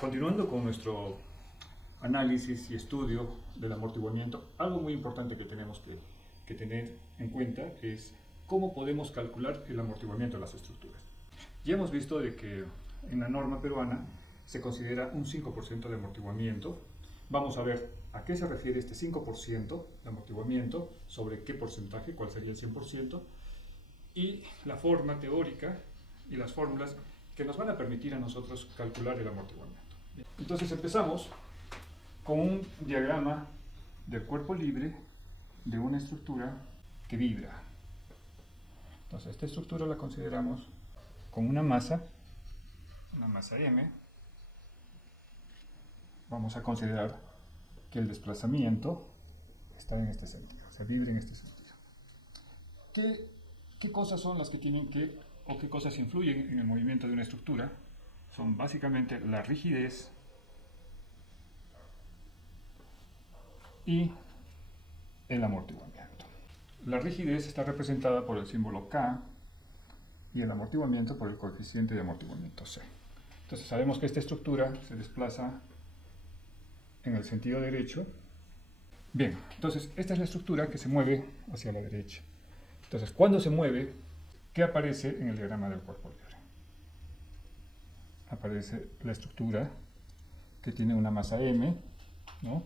Continuando con nuestro análisis y estudio del amortiguamiento, algo muy importante que tenemos que tener en cuenta es cómo podemos calcular el amortiguamiento de las estructuras. Ya hemos visto de que en la norma peruana se considera un 5% de amortiguamiento. Vamos a ver a qué se refiere este 5% de amortiguamiento, sobre qué porcentaje, cuál sería el 100%, y la forma teórica y las fórmulas que nos van a permitir a nosotros calcular el amortiguamiento. Entonces empezamos con un diagrama del cuerpo libre de una estructura que vibra. Entonces esta estructura la consideramos con una masa M. Vamos a considerar que el desplazamiento está en este sentido, o sea, vibra en este sentido. ¿Qué cosas son las que tienen que, o qué cosas influyen en el movimiento de una estructura? Son básicamente la rigidez y el amortiguamiento. La rigidez está representada por el símbolo K y el amortiguamiento por el coeficiente de amortiguamiento C. Entonces sabemos que esta estructura se desplaza en el sentido derecho. Bien, entonces esta es la estructura que se mueve hacia la derecha. Entonces, cuando se mueve, ¿qué aparece en el diagrama del cuerpo libre? Aparece la estructura que tiene una masa M, ¿no?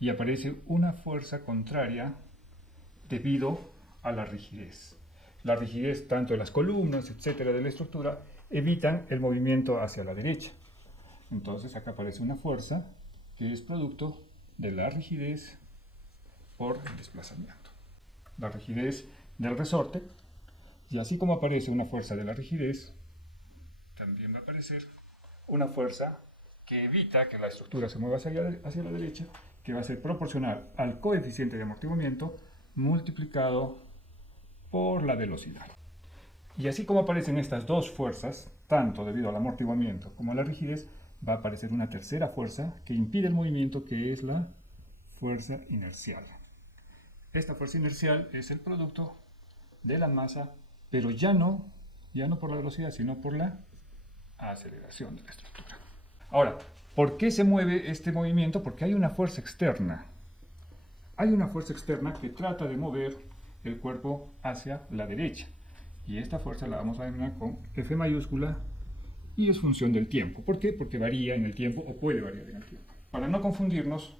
Y aparece una fuerza contraria debido a la rigidez. La rigidez tanto de las columnas, etcétera, de la estructura, evitan el movimiento hacia la derecha. Entonces acá aparece una fuerza que es producto de la rigidez por el desplazamiento. La rigidez del resorte, y así como aparece una fuerza de la rigidez, también va a aparecer una fuerza que evita que la estructura se mueva hacia la derecha, que va a ser proporcional al coeficiente de amortiguamiento multiplicado por la velocidad. Y así como aparecen estas dos fuerzas, tanto debido al amortiguamiento como a la rigidez, va a aparecer una tercera fuerza que impide el movimiento, que es la fuerza inercial. Esta fuerza inercial es el producto de la masa, pero ya no por la velocidad, sino por la aceleración de la estructura. Ahora, ¿por qué se mueve este movimiento? Porque hay una fuerza externa. Hay una fuerza externa que trata de mover el cuerpo hacia la derecha. Y esta fuerza la vamos a denominar con F mayúscula y es función del tiempo. ¿Por qué? Porque varía en el tiempo o puede variar en el tiempo. Para no confundirnos,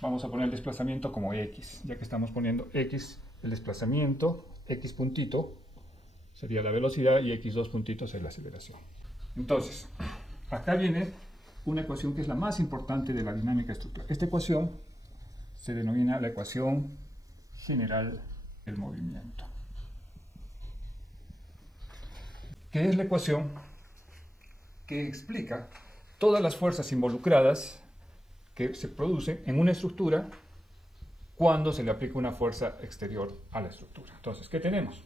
vamos a poner el desplazamiento como X, ya que estamos poniendo X, el desplazamiento, X puntito sería la velocidad y X2 puntitos es la aceleración. Entonces, acá viene una ecuación que es la más importante de la dinámica estructural. Esta ecuación se denomina la ecuación general del movimiento. ¿Qué es la ecuación? Que explica todas las fuerzas involucradas que se producen en una estructura cuando se le aplica una fuerza exterior a la estructura. Entonces, ¿qué tenemos?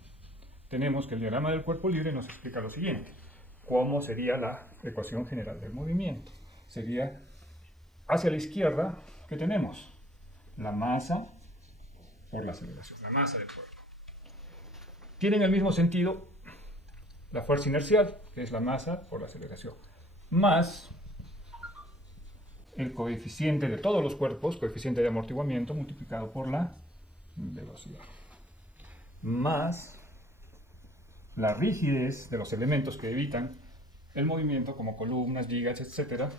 Tenemos que el diagrama del cuerpo libre nos explica lo siguiente. ¿Cómo sería la ecuación general del movimiento? Sería hacia la izquierda, ¿qué tenemos? La masa por la aceleración, la masa del cuerpo. Tienen el mismo sentido la fuerza inercial, que es la masa por la aceleración, más el coeficiente de todos los cuerpos, coeficiente de amortiguamiento multiplicado por la velocidad, más la rigidez de los elementos que evitan el movimiento, como columnas, vigas, etc.,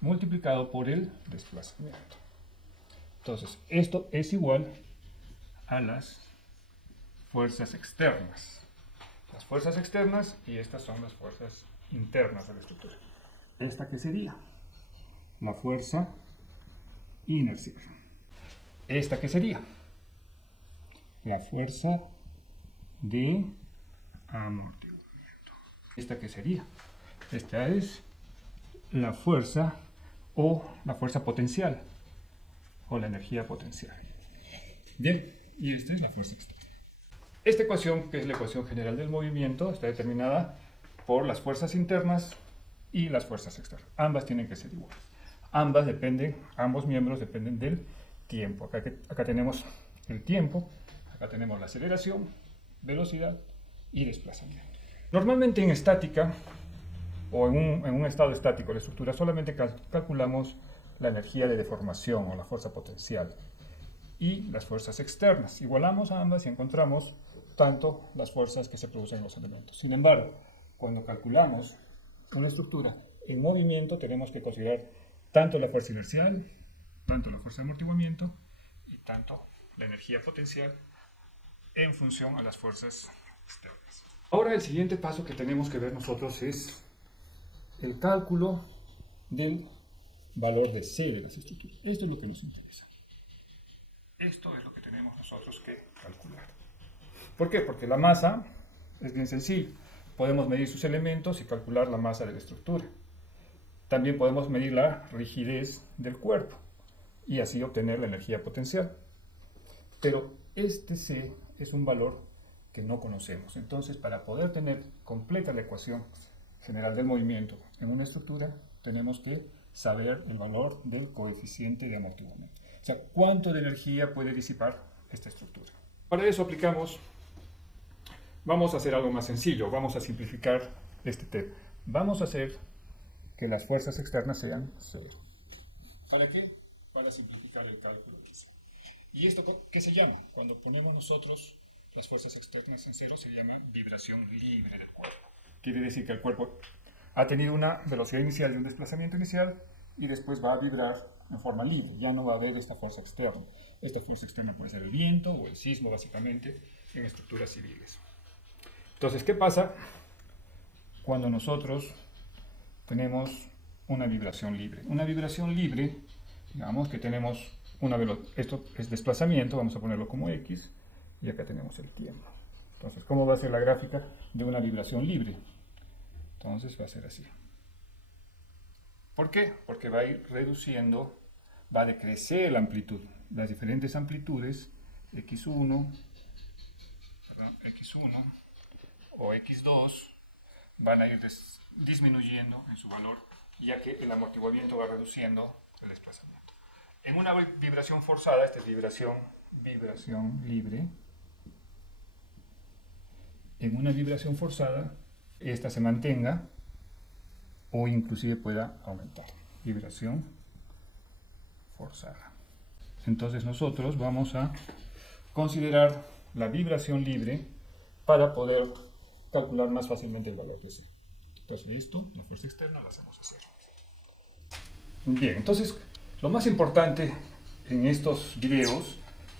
multiplicado por el desplazamiento. Entonces, esto es igual a las fuerzas externas. Las fuerzas externas, y estas son las fuerzas internas de la estructura. ¿Esta qué sería? La fuerza inercial. ¿Esta qué sería? La fuerza de amortiguamiento. ¿Esta qué sería? Esta es la fuerza o la fuerza potencial o la energía potencial. Bien, y esta es la fuerza externa. Esta ecuación, que es la ecuación general del movimiento, está determinada por las fuerzas internas y las fuerzas externas. Ambas tienen que ser iguales. Ambos miembros dependen del tiempo. Acá tenemos el tiempo, acá tenemos la aceleración, velocidad y desplazamiento. Normalmente en estática o en un estado estático de la estructura, solamente calculamos la energía de deformación o la fuerza potencial y las fuerzas externas. Igualamos a ambas y encontramos tanto las fuerzas que se producen en los elementos. Sin embargo, cuando calculamos una estructura en movimiento, tenemos que considerar tanto la fuerza inercial, tanto la fuerza de amortiguamiento y tanto la energía potencial en función a las fuerzas externas. Ahora el siguiente paso que tenemos que ver nosotros es el cálculo del valor de C de las estructuras. Esto es lo que nos interesa. Esto es lo que tenemos nosotros que calcular. ¿Por qué? Porque la masa es bien sencillo. Podemos medir sus elementos y calcular la masa de la estructura. También podemos medir la rigidez del cuerpo y así obtener la energía potencial. Pero este C es un valor que no conocemos. Entonces, para poder tener completa la ecuación general del movimiento en una estructura, tenemos que saber el valor del coeficiente de amortiguamiento. O sea, cuánto de energía puede disipar esta estructura. Para eso vamos a hacer algo más sencillo, vamos a simplificar este tema. Vamos a hacer que las fuerzas externas sean 0. ¿Para qué? Para simplificar el cálculo de C. ¿Y esto qué se llama? Cuando ponemos nosotros las fuerzas externas en 0 se llama vibración libre del cuerpo. Quiere decir que el cuerpo ha tenido una velocidad inicial y un desplazamiento inicial y después va a vibrar en forma libre. Ya no va a haber esta fuerza externa. Esta fuerza externa puede ser el viento o el sismo, básicamente, en estructuras civiles. Entonces, ¿qué pasa cuando nosotros tenemos una vibración libre? Una vibración libre, digamos que tenemos una velocidad, esto es desplazamiento, vamos a ponerlo como X, y acá tenemos el tiempo. Entonces, ¿cómo va a ser la gráfica de una vibración libre? Entonces va a ser así. ¿Por qué? Porque va a ir reduciendo, va a decrecer la amplitud. Las diferentes amplitudes, X1 o X2, van a ir disminuyendo en su valor, ya que el amortiguamiento va reduciendo el desplazamiento. En una vibración forzada, esta es vibración libre, en una vibración forzada, esta se mantenga o inclusive pueda aumentar. Vibración forzada. Entonces nosotros vamos a considerar la vibración libre para poder calcular más fácilmente el valor de C. Entonces esto, la fuerza externa, la hacemos a 0. Bien, entonces lo más importante en estos videos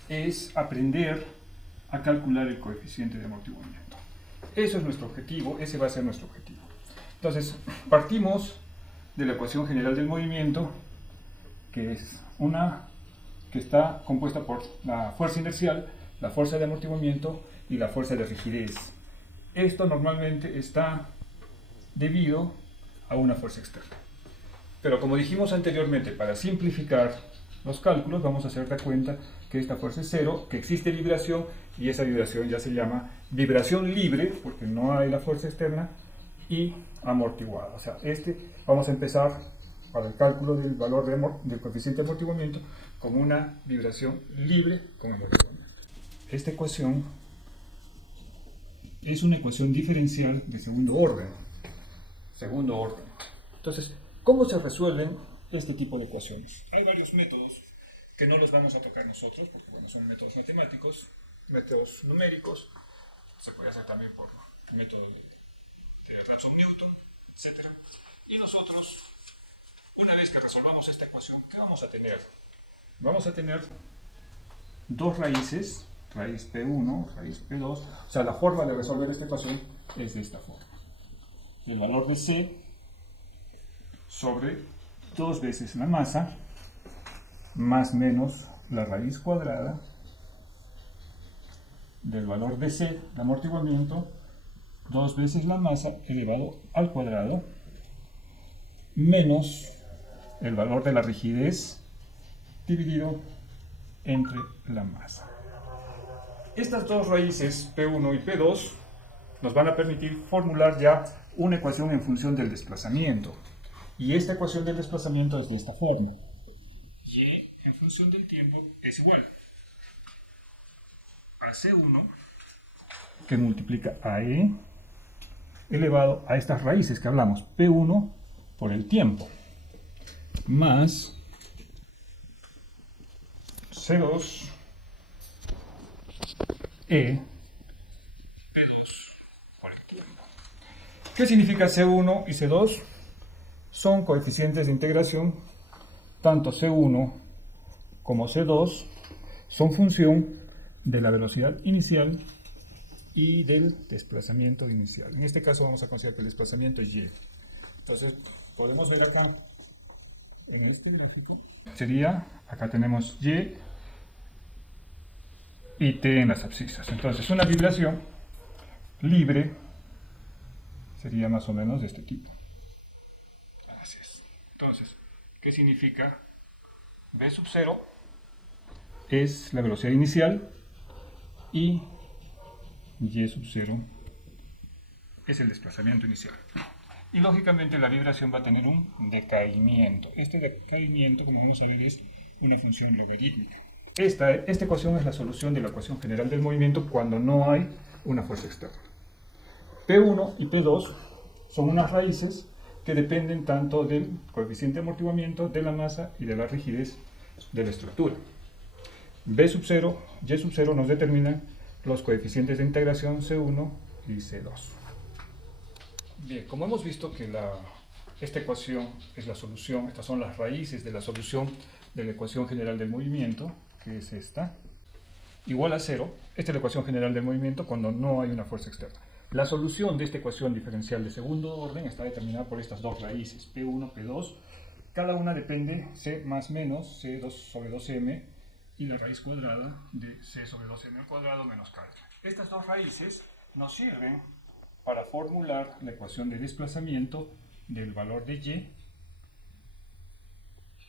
es aprender a calcular el coeficiente de amortiguamiento. Eso es nuestro objetivo, ese va a ser nuestro objetivo. Entonces, partimos de la ecuación general del movimiento, que está compuesta por la fuerza inercial, la fuerza de amortiguamiento y la fuerza de rigidez. Esto normalmente está debido a una fuerza externa. Pero como dijimos anteriormente, para simplificar los cálculos, vamos a hacer de cuenta que esta fuerza es 0, que existe vibración, y esa vibración ya se llama vibración libre, porque no hay la fuerza externa, y amortiguada. O sea, vamos a empezar para el cálculo del valor del coeficiente de amortiguamiento como una vibración libre con amortiguamiento. Esta ecuación es una ecuación diferencial de segundo orden. Entonces, ¿cómo se resuelven este tipo de ecuaciones? Hay varios métodos que no los vamos a tocar nosotros, porque bueno, son métodos matemáticos, métodos numéricos, se puede hacer también por método de Thomson-Newton, etc. Y nosotros, una vez que resolvamos esta ecuación, ¿qué vamos a tener? Vamos a tener dos raíces, raíz P1, raíz P2, o sea, la forma de resolver esta ecuación es de esta forma. El valor de C sobre 2 veces la masa, más menos la raíz cuadrada del valor de C, de amortiguamiento, 2 veces la masa elevado al cuadrado, menos el valor de la rigidez dividido entre la masa. Estas dos raíces, P1 y P2, nos van a permitir formular ya una ecuación en función del desplazamiento. Y esta ecuación del desplazamiento es de esta forma. Y en función del tiempo es igual a C1, que multiplica a E elevado a estas raíces que hablamos, P1 por el tiempo, más C2 E por el tiempo. ¿Qué significa C1 y C2? Son coeficientes de integración, tanto C1 como C2 son función de la velocidad inicial y del desplazamiento inicial. En este caso vamos a considerar que el desplazamiento es y. Entonces podemos ver acá en este gráfico, sería, acá tenemos y t en las abscisas. Entonces una vibración libre sería más o menos de este tipo. Así es. Entonces, ¿qué significa? V sub 0 es la velocidad inicial y y sub 0 es el desplazamiento inicial. Y lógicamente la vibración va a tener un decaimiento. Este decaimiento, como vamos a ver, es una función logarítmica. Esta ecuación es la solución de la ecuación general del movimiento cuando no hay una fuerza externa. P1 y P2 son unas raíces que dependen tanto del coeficiente de amortiguamiento, de la masa y de la rigidez de la estructura. V sub 0, Y sub 0 nos determinan los coeficientes de integración C1 y C2. Bien, como hemos visto que esta ecuación es la solución, estas son las raíces de la solución de la ecuación general del movimiento, que es esta, igual a 0. Esta es la ecuación general del movimiento cuando no hay una fuerza externa. La solución de esta ecuación diferencial de segundo orden está determinada por estas dos raíces, P1, P2. Cada una depende C más menos C2 sobre 2m y la raíz cuadrada de C sobre 2m al cuadrado menos K. Estas dos raíces nos sirven para formular la ecuación de desplazamiento del valor de y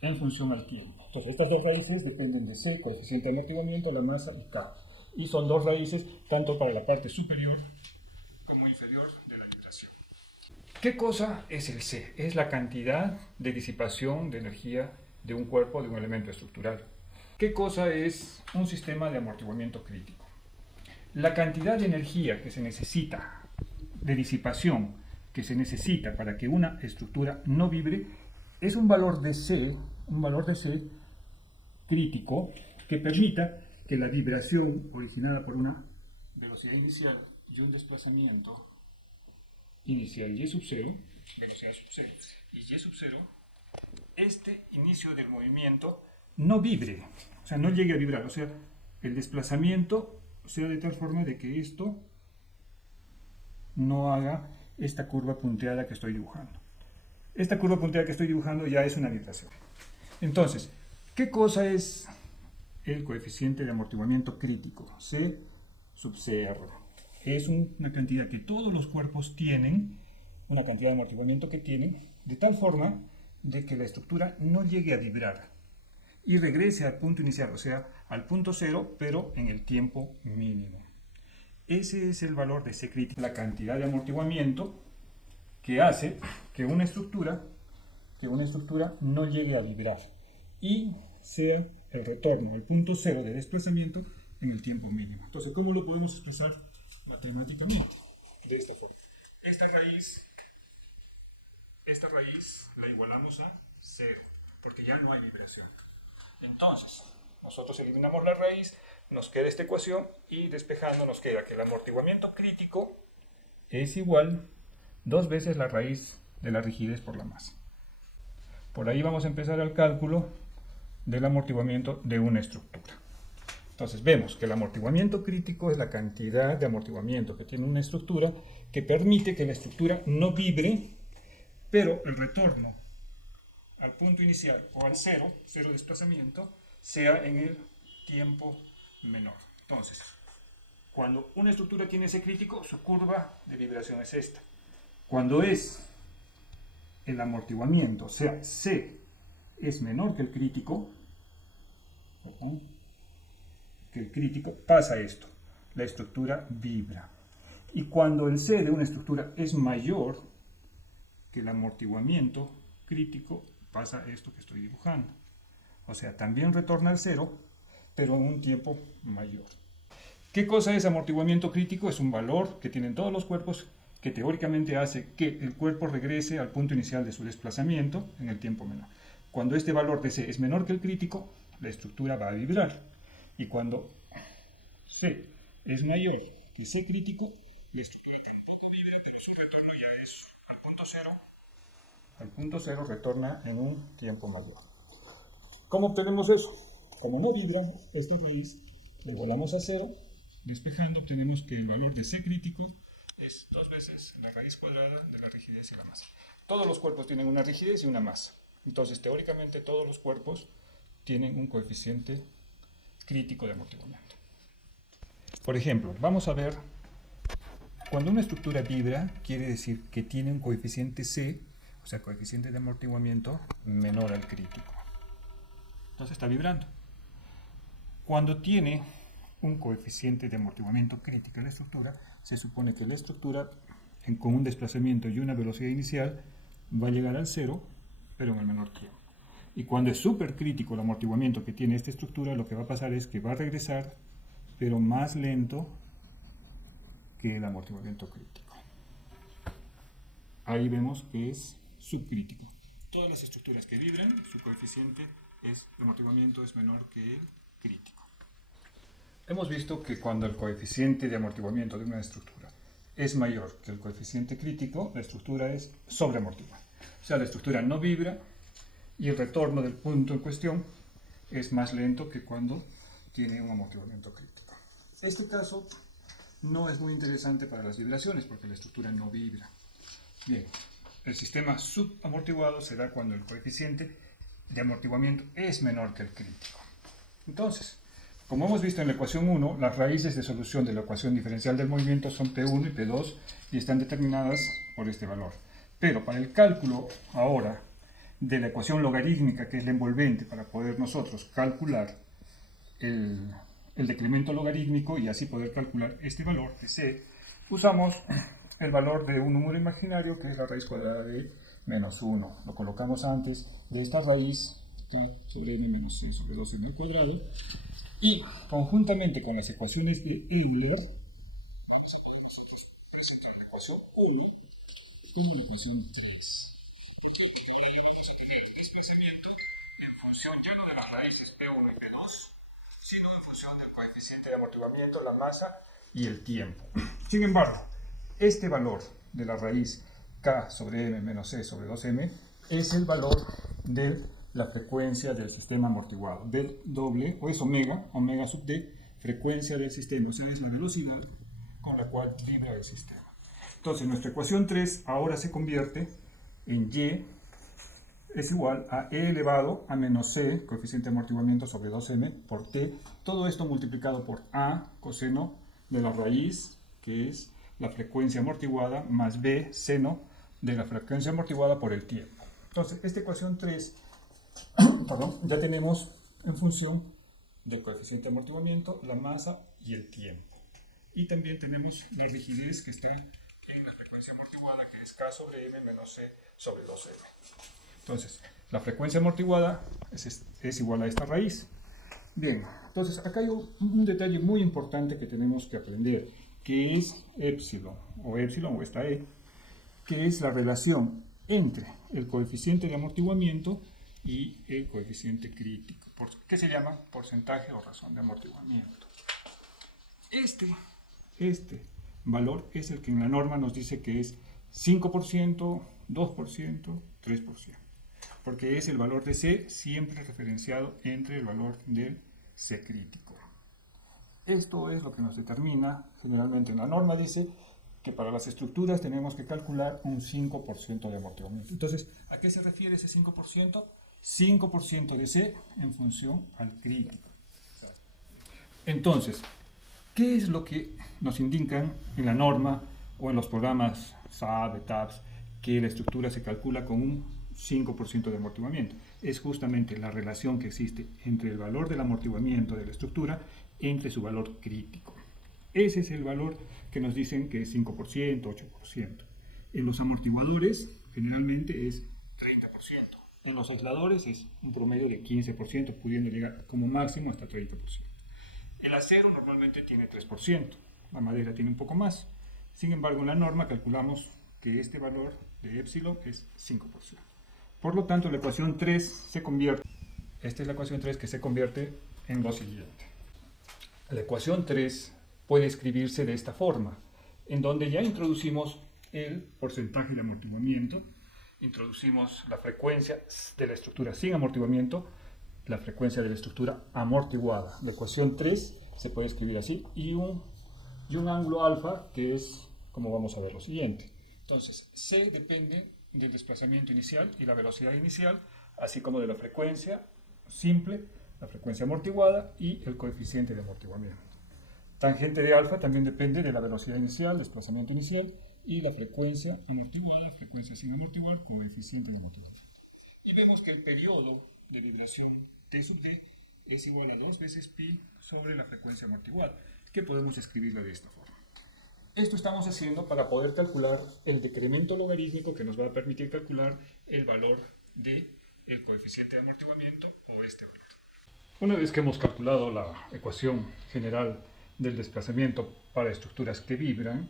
en función al tiempo. Entonces, estas dos raíces dependen de C, coeficiente de amortiguamiento, la masa y K. Y son dos raíces tanto para la parte superior como inferior de la vibración. ¿Qué cosa es el C? Es la cantidad de disipación de energía de un cuerpo, de un elemento estructural. ¿Qué cosa es un sistema de amortiguamiento crítico? La cantidad de energía que se necesita, de disipación que se necesita para que una estructura no vibre, es un valor de C crítico que permita que la vibración originada por una velocidad inicial y un desplazamiento inicial y sub 0, velocidad sub 0 y y sub 0, este inicio del movimiento no vibre, o sea, no llegue a vibrar, o sea, el desplazamiento sea de tal forma de que esto no haga esta curva punteada que estoy dibujando. Esta curva punteada que estoy dibujando ya es una vibración. Entonces, ¿qué cosa es el coeficiente de amortiguamiento crítico? C sub CR. Es una cantidad que todos los cuerpos tienen, una cantidad de amortiguamiento que tienen, de tal forma de que la estructura no llegue a vibrar y regrese al punto inicial, o sea, al punto cero, pero en el tiempo mínimo. Ese es el valor de C crítico, la cantidad de amortiguamiento que hace que una estructura no llegue a vibrar y sea el retorno al punto cero de desplazamiento en el tiempo mínimo. Entonces, ¿cómo lo podemos expresar matemáticamente? De esta forma. Esta raíz la igualamos a 0, porque ya no hay vibración. Entonces, nosotros eliminamos la raíz, nos queda esta ecuación y despejando nos queda que el amortiguamiento crítico es igual 2 veces la raíz de la rigidez por la masa. Por ahí vamos a empezar el cálculo del amortiguamiento de una estructura. Entonces vemos que el amortiguamiento crítico es la cantidad de amortiguamiento que tiene una estructura que permite que la estructura no vibre, pero el retorno al punto inicial o al cero desplazamiento, sea en el tiempo menor. Entonces, cuando una estructura tiene ese crítico, su curva de vibración es esta. Cuando es el amortiguamiento, o sea, C es menor que el crítico, pasa esto, la estructura vibra. Y cuando el C de una estructura es mayor que el amortiguamiento crítico, pasa esto que estoy dibujando. O sea, también retorna al cero, pero en un tiempo mayor. ¿Qué cosa es amortiguamiento crítico? Es un valor que tienen todos los cuerpos que teóricamente hace que el cuerpo regrese al punto inicial de su desplazamiento en el tiempo menor. Cuando este valor de C es menor que el crítico, la estructura va a vibrar. Y cuando C es mayor que C crítico, la estructura tampoco vibra, pero su retorno ya es al punto cero. Al punto cero retorna en un tiempo mayor. ¿Cómo obtenemos eso? Como no vibra esta raíz, le igualamos a cero. Despejando, obtenemos que el valor de C crítico es 2 veces la raíz cuadrada de la rigidez y la masa. Todos los cuerpos tienen una rigidez y una masa. Entonces, teóricamente, todos los cuerpos tienen un coeficiente crítico de amortiguamiento. Por ejemplo, vamos a ver, cuando una estructura vibra, quiere decir que tiene un coeficiente C, o sea, coeficiente de amortiguamiento menor al crítico. Entonces está vibrando. Cuando tiene un coeficiente de amortiguamiento crítico en la estructura, se supone que la estructura con un desplazamiento y una velocidad inicial va a llegar al cero, pero en el menor tiempo. Y cuando es súper crítico el amortiguamiento que tiene esta estructura, lo que va a pasar es que va a regresar, pero más lento que el amortiguamiento crítico. Ahí vemos que es subcrítico. Todas las estructuras que vibran, su coeficiente de amortiguamiento es menor que el crítico. Hemos visto que cuando el coeficiente de amortiguamiento de una estructura es mayor que el coeficiente crítico, la estructura es sobreamortiguada. O sea, la estructura no vibra y el retorno del punto en cuestión es más lento que cuando tiene un amortiguamiento crítico. Este caso no es muy interesante para las vibraciones porque la estructura no vibra. Bien, el sistema subamortiguado se da cuando el coeficiente de amortiguamiento es menor que el crítico. Entonces, como hemos visto en la ecuación 1, las raíces de solución de la ecuación diferencial del movimiento son P1 y P2 y están determinadas por este valor. Pero para el cálculo ahora de la ecuación logarítmica, que es la envolvente, para poder nosotros calcular el decremento logarítmico y así poder calcular este valor de C, usamos el valor de un número imaginario que es la raíz cuadrada de menos 1. Lo colocamos antes de esta raíz sobre m menos c sobre 2m al cuadrado. Y conjuntamente con las ecuaciones de Euler, vamos a presentar la ecuación 1 como la ecuación 3. Porque ahora ya vamos a tener desplazamiento en función ya no de las raíces P1 y P2, sino en función del coeficiente de amortiguamiento, la masa y el tiempo. Sin embargo, este valor de la raíz K sobre M menos C sobre 2M es el valor de la frecuencia del sistema amortiguado, del doble, o es omega sub d, frecuencia del sistema, o sea, es la velocidad con la cual vibra el sistema. Entonces, nuestra ecuación 3 ahora se convierte en Y es igual a E elevado a menos C, coeficiente de amortiguamiento sobre 2M, por T, todo esto multiplicado por A, coseno de la raíz, que es la frecuencia amortiguada, más B, seno de la frecuencia amortiguada por el tiempo. Entonces, esta ecuación 3 ya tenemos en función del coeficiente de amortiguamiento, la masa y el tiempo. Y también tenemos la rigidez que está en la frecuencia amortiguada, que es K sobre M menos C sobre 2M. Entonces, la frecuencia amortiguada es igual a esta raíz. Bien, entonces acá hay un detalle muy importante que tenemos que aprender, que es epsilon o esta E, que es la relación entre el coeficiente de amortiguamiento y el coeficiente crítico, que se llama porcentaje o razón de amortiguamiento. Este valor es el que en la norma nos dice que es 5%, 2%, 3%, porque es el valor de C siempre referenciado entre el valor del C crítico. Esto es lo que nos determina, generalmente en la norma dice que para las estructuras tenemos que calcular un 5% de amortiguamiento. Entonces, ¿a qué se refiere ese 5%? 5% de C en función al crítico. Entonces, ¿qué es lo que nos indican en la norma o en los programas SAB, TAPS, que la estructura se calcula con un 5% de amortiguamiento? Es justamente la relación que existe entre el valor del amortiguamiento de la estructura entre su valor crítico. Ese es el valor que nos dicen que es 5%, 8%. En los amortiguadores generalmente es 30%. En los aisladores es un promedio de 15%, pudiendo llegar como máximo hasta 30%. El acero normalmente tiene 3%, la madera tiene un poco más, Sin embargo, en la norma calculamos que este valor de épsilon es 5%. Por lo tanto, la ecuación 3 se convierte, esta es la ecuación 3 que se convierte en lo siguiente. La ecuación 3 puede escribirse de esta forma, en donde ya introducimos el porcentaje de amortiguamiento, introducimos la frecuencia de la estructura sin amortiguamiento, la frecuencia de la estructura amortiguada. La ecuación 3 se puede escribir así, y un ángulo alfa, que es como vamos a ver lo siguiente. Entonces, C depende del desplazamiento inicial y la velocidad inicial, así como de la frecuencia simple, la frecuencia amortiguada y el coeficiente de amortiguamiento. Tangente de alfa también depende de la velocidad inicial, desplazamiento inicial, y la frecuencia amortiguada, frecuencia sin amortiguar, coeficiente de amortiguación. Y vemos que el periodo de vibración T sub D es igual a 2 veces pi sobre la frecuencia amortiguada, que podemos escribirla de esta forma. Esto estamos haciendo para poder calcular el decremento logarítmico que nos va a permitir calcular el valor del coeficiente de amortiguamiento o este valor. Una vez que hemos calculado la ecuación general del desplazamiento para estructuras que vibran,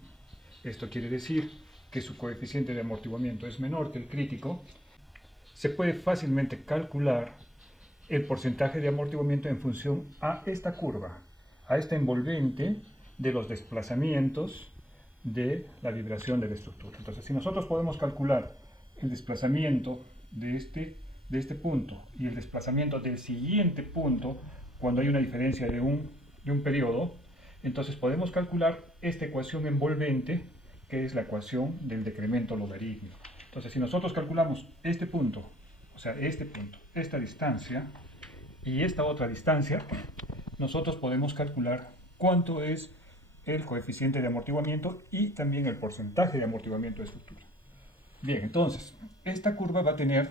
esto quiere decir que su coeficiente de amortiguamiento es menor que el crítico, se puede fácilmente calcular el porcentaje de amortiguamiento en función a esta curva, a esta envolvente de los desplazamientos de la vibración de la estructura. Entonces, si nosotros podemos calcular el desplazamiento de este punto y el desplazamiento del siguiente punto cuando hay una diferencia de un periodo, entonces podemos calcular esta ecuación envolvente, que es la ecuación del decremento logarítmico. Entonces, si nosotros calculamos este punto, o sea, este punto, esta distancia y esta otra distancia, nosotros podemos calcular cuánto es el coeficiente de amortiguamiento y también el porcentaje de amortiguamiento de estructura. Bien, entonces, esta curva va a tener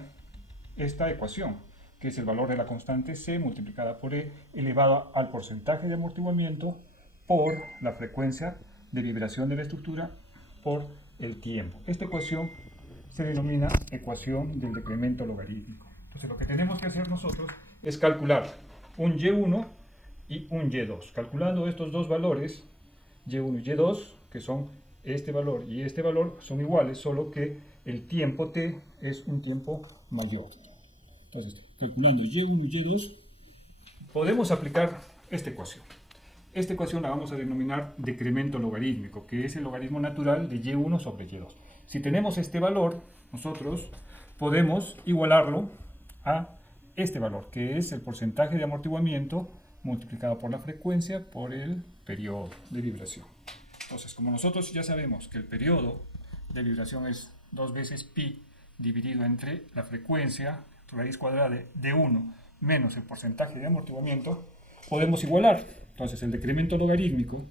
esta ecuación, que es el valor de la constante C multiplicada por E elevado al porcentaje de amortiguamiento por la frecuencia de vibración de la estructura por el tiempo. Esta ecuación se denomina ecuación del decremento logarítmico. Entonces, lo que tenemos que hacer nosotros es calcular un Y1 y un Y2. Calculando estos dos valores, Y1 y Y2, que son este valor y este valor, son iguales, solo que el tiempo t es un tiempo mayor. Entonces, calculando Y1 y Y2, podemos aplicar esta ecuación. Esta ecuación la vamos a denominar decremento logarítmico, que es el logaritmo natural de Y1 sobre Y2. Si tenemos este valor, nosotros podemos igualarlo a este valor, que es el porcentaje de amortiguamiento multiplicado por la frecuencia por el periodo de vibración. Entonces, como nosotros ya sabemos que el periodo de vibración es 2 veces pi dividido entre la frecuencia, raíz cuadrada de 1 menos el porcentaje de amortiguamiento, podemos igualar. Entonces, el decremento logarítmico,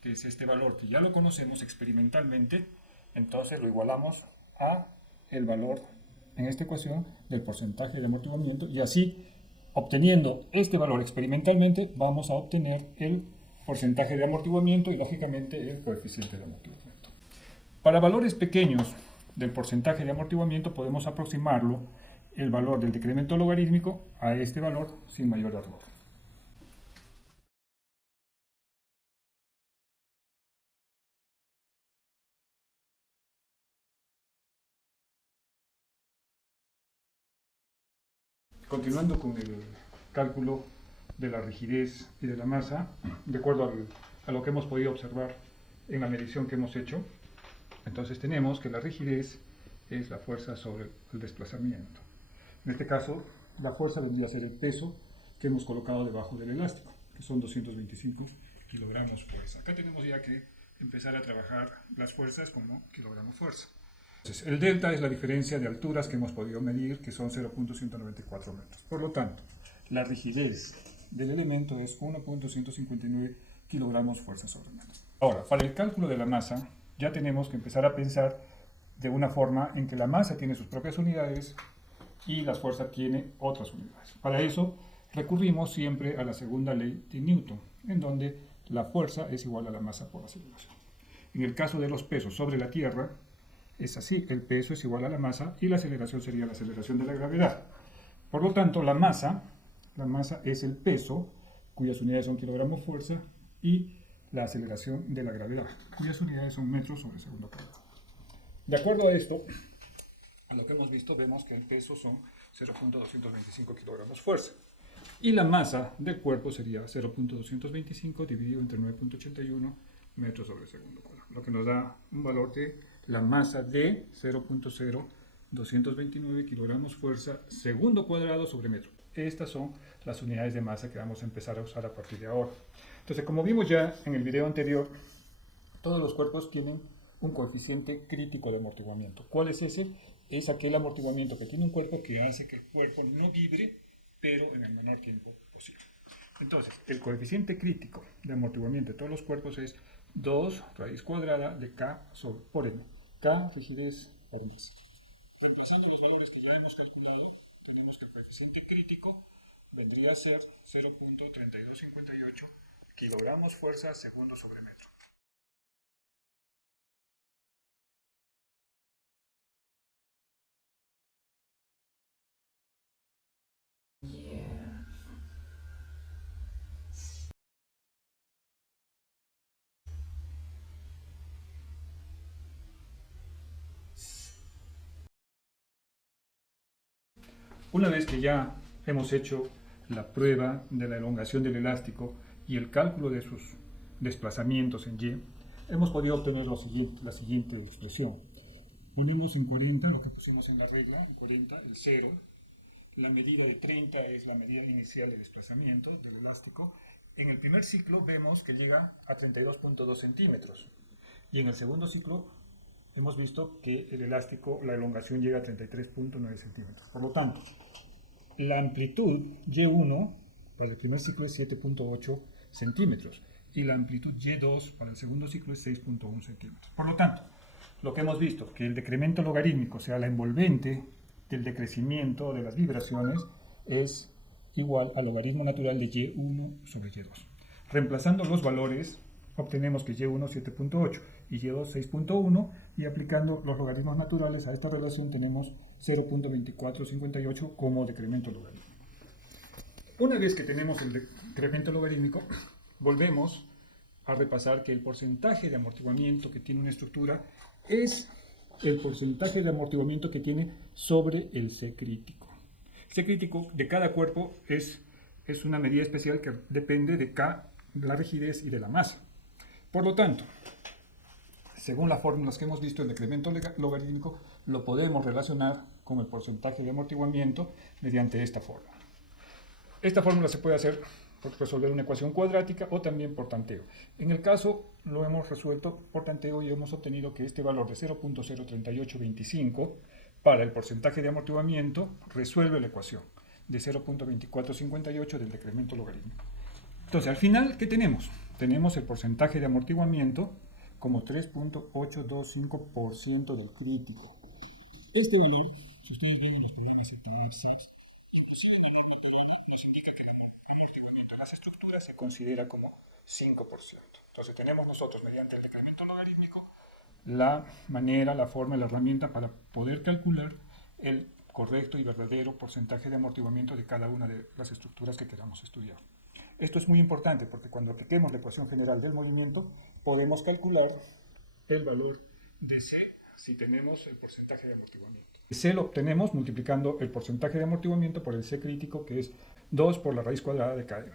que es este valor que ya lo conocemos experimentalmente, entonces lo igualamos a el valor en esta ecuación del porcentaje de amortiguamiento, y así, obteniendo este valor experimentalmente, vamos a obtener el porcentaje de amortiguamiento y, lógicamente, el coeficiente de amortiguamiento. Para valores pequeños del porcentaje de amortiguamiento podemos aproximarlo, el valor del decremento logarítmico, a este valor sin mayor error. Continuando con el cálculo de la rigidez y de la masa, de acuerdo a lo que hemos podido observar en la medición que hemos hecho, entonces tenemos que la rigidez es la fuerza sobre el desplazamiento. En este caso, la fuerza vendría a ser el peso que hemos colocado debajo del elástico, que son 225 kilogramos fuerza. Acá tenemos ya que empezar a trabajar las fuerzas como kilogramos fuerza. Entonces, el delta es la diferencia de alturas que hemos podido medir, que son 0.194 metros. Por lo tanto, la rigidez del elemento es 1.159 kilogramos fuerza sobre metro. Ahora, para el cálculo de la masa, ya tenemos que empezar a pensar de una forma en que la masa tiene sus propias unidades y la fuerza tiene otras unidades. Para eso, recurrimos siempre a la segunda ley de Newton, en donde la fuerza es igual a la masa por aceleración. En el caso de los pesos sobre la Tierra, es así, el peso es igual a la masa y la aceleración sería la aceleración de la gravedad. Por lo tanto, la masa es el peso, cuyas unidades son kilogramos fuerza, y la aceleración de la gravedad, cuyas unidades son metros sobre segundo cuadrado. De acuerdo a esto, a lo que hemos visto, vemos que el peso son 0.225 kilogramos fuerza. Y la masa del cuerpo sería 0.225 dividido entre 9.81 metros sobre segundo cuadrado, lo que nos da un valor de la masa de 0.0229 kilogramos fuerza segundo cuadrado sobre metro. Estas son las unidades de masa que vamos a empezar a usar a partir de ahora. Entonces, como vimos ya en el video anterior, todos los cuerpos tienen un coeficiente crítico de amortiguamiento. ¿Cuál es ese? Es aquel amortiguamiento que tiene un cuerpo que hace que el cuerpo no vibre, pero en el menor tiempo posible. Entonces, el coeficiente crítico de amortiguamiento de todos los cuerpos es 2 raíz cuadrada de K por M. K, rigidez por masa. Reemplazando los valores que ya hemos calculado, tenemos que el coeficiente crítico vendría a ser 0.3258 kilogramos fuerza segundo sobre metro. Una vez que ya hemos hecho la prueba de la elongación del elástico y el cálculo de sus desplazamientos en Y, hemos podido obtener la siguiente expresión. Ponemos en 40 lo que pusimos en la regla, en 40 el 0. La medida de 30 es la medida inicial de desplazamiento del elástico. En el primer ciclo vemos que llega a 32.2 centímetros. Y en el segundo ciclo hemos visto que el elástico, la elongación llega a 33.9 centímetros. Por lo tanto, la amplitud Y1 para el primer ciclo es 7.8 centímetros y la amplitud Y2 para el segundo ciclo es 6.1 centímetros. Por lo tanto, lo que hemos visto, que el decremento logarítmico, o sea, la envolvente del decrecimiento de las vibraciones, es igual al logaritmo natural de Y1 sobre Y2. Reemplazando los valores, obtenemos que Y1 7.8 y Y2 6.1, y aplicando los logaritmos naturales a esta relación tenemos 0.2458 como decremento logarítmico. Una vez que tenemos el decremento logarítmico, volvemos a repasar que el porcentaje de amortiguamiento que tiene una estructura es el porcentaje de amortiguamiento que tiene sobre el C crítico. C crítico de cada cuerpo es una medida especial que depende de K, la rigidez y de la masa. Por lo tanto, según las fórmulas que hemos visto, el decremento logarítmico lo podemos relacionar con el porcentaje de amortiguamiento mediante esta fórmula. Esta fórmula se puede hacer por resolver una ecuación cuadrática o también por tanteo. En el caso lo hemos resuelto por tanteo y hemos obtenido que este valor de 0.03825 para el porcentaje de amortiguamiento resuelve la ecuación de 0.2458 del decremento logarítmico. Entonces, al final, ¿qué tenemos? Tenemos el porcentaje de amortiguamiento como 3.825% del crítico. Este valor, si ustedes ven en los problemas EPSAT, inclusive en el orden de Europa, nos indica que el amortiguamiento de las estructuras se considera como 5%. Entonces tenemos nosotros, mediante el decremento logarítmico, la manera, la forma y la herramienta para poder calcular el correcto y verdadero porcentaje de amortiguamiento de cada una de las estructuras que queramos estudiar. Esto es muy importante porque cuando apliquemos la ecuación general del movimiento, podemos calcular el valor de C si tenemos el porcentaje de amortiguamiento. C lo obtenemos multiplicando el porcentaje de amortiguamiento por el C crítico, que es 2 por la raíz cuadrada de KM.